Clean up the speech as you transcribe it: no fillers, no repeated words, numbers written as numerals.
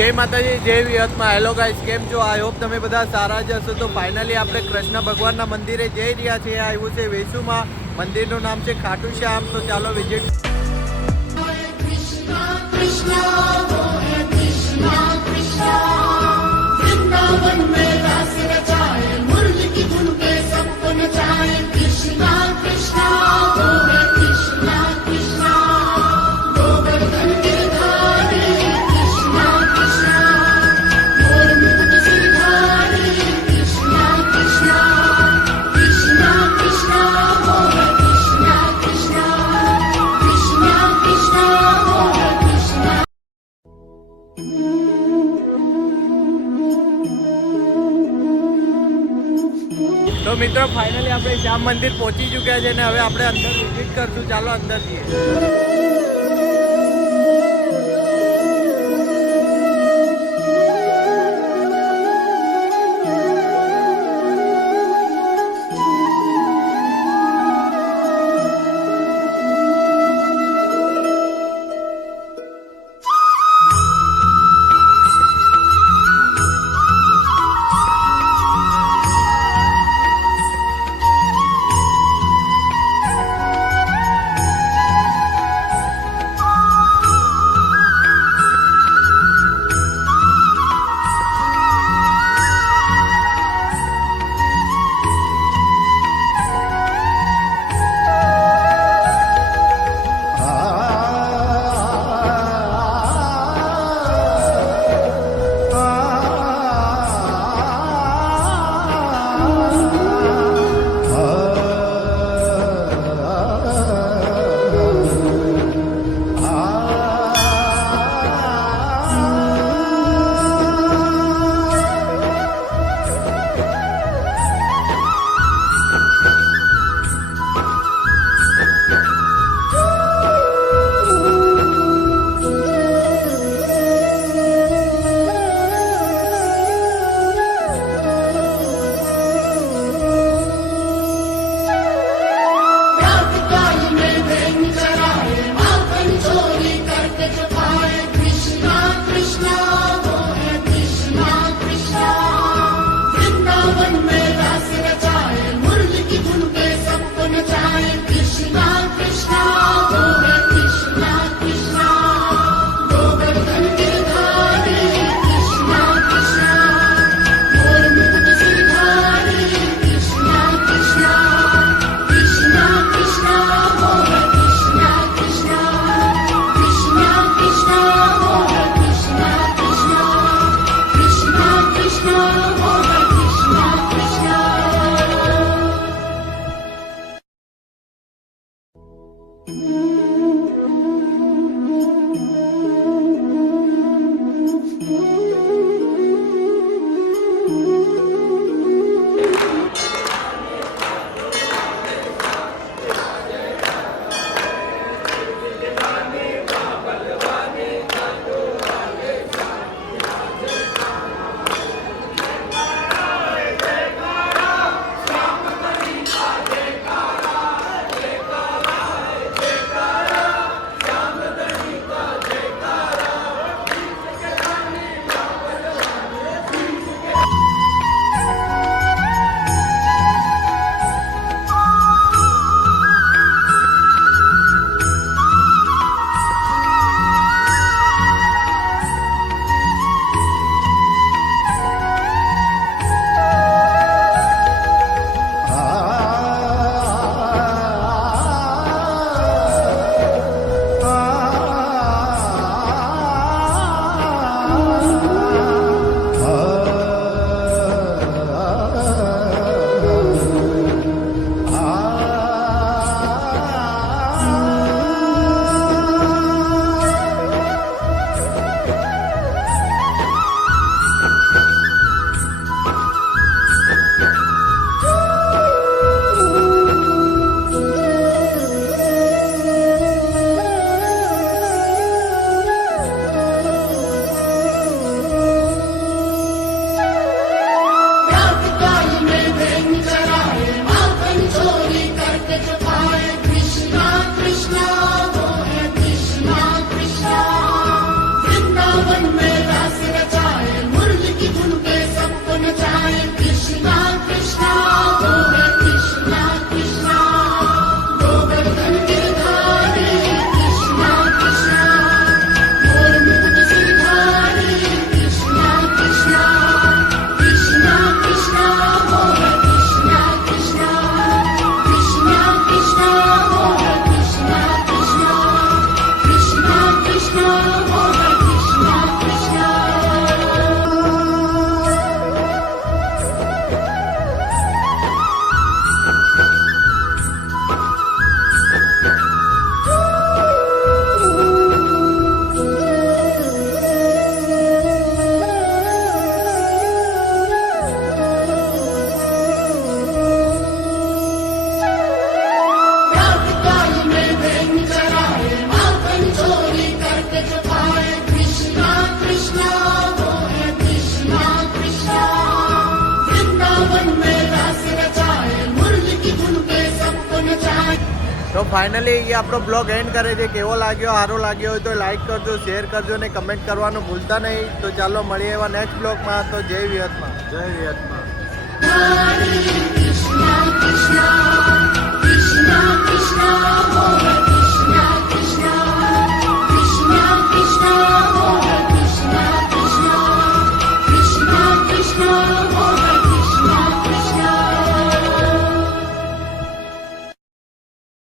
જય માતાજી, જય વિહતમાં. હેલો ગાઈસ, કેમ છો? આઈ હોપ તમે બધા સારા જ હશો. તો ફાઇનલી આપણે કૃષ્ણ ભગવાનના મંદિરે જઈ રહ્યા છીએ. આવ્યું છે વેસુમાં. મંદિરનું નામ છે ખાટુ શ્યામ. તો ચાલો વિઝિટ. वृंदावन में रास रचाए मुरली की धुन पे सबको नचाए कृष्णा कृष्णा वो है कृष्णा कृष्णा गोवर्धन गिरधारी कृष्णा कृष्णा मोर मुकुट सिरधारी कृष्णा कृष्णा कृष्णा कृष्णा वो है कृष्णा कृष्णा कृष्णा कृष्णा वो है कृष्णा। તો મિત્રો ફાઇનલી આપણે શ્યામ મંદિર પહોંચી ચૂક્યા છે ને હવે આપણે અંદર વિઝિટ કરશું. ચાલો અંદર જઈએ. તો ફાઇનલી એ આપણો બ્લોગ એન્ડ કરે છે. કેવો લાગ્યો, સારો લાગ્યો હોય તો લાઈક કરજો, શેર કરજો અને કમેન્ટ કરવાનું ભૂલતા નહીં. તો ચાલો મળીએ એવા નેક્સ્ટ બ્લોગમાં. તો જય વિહતમાં. જય વિહતમાં. Krishna Krishna Krishna Krishna Hare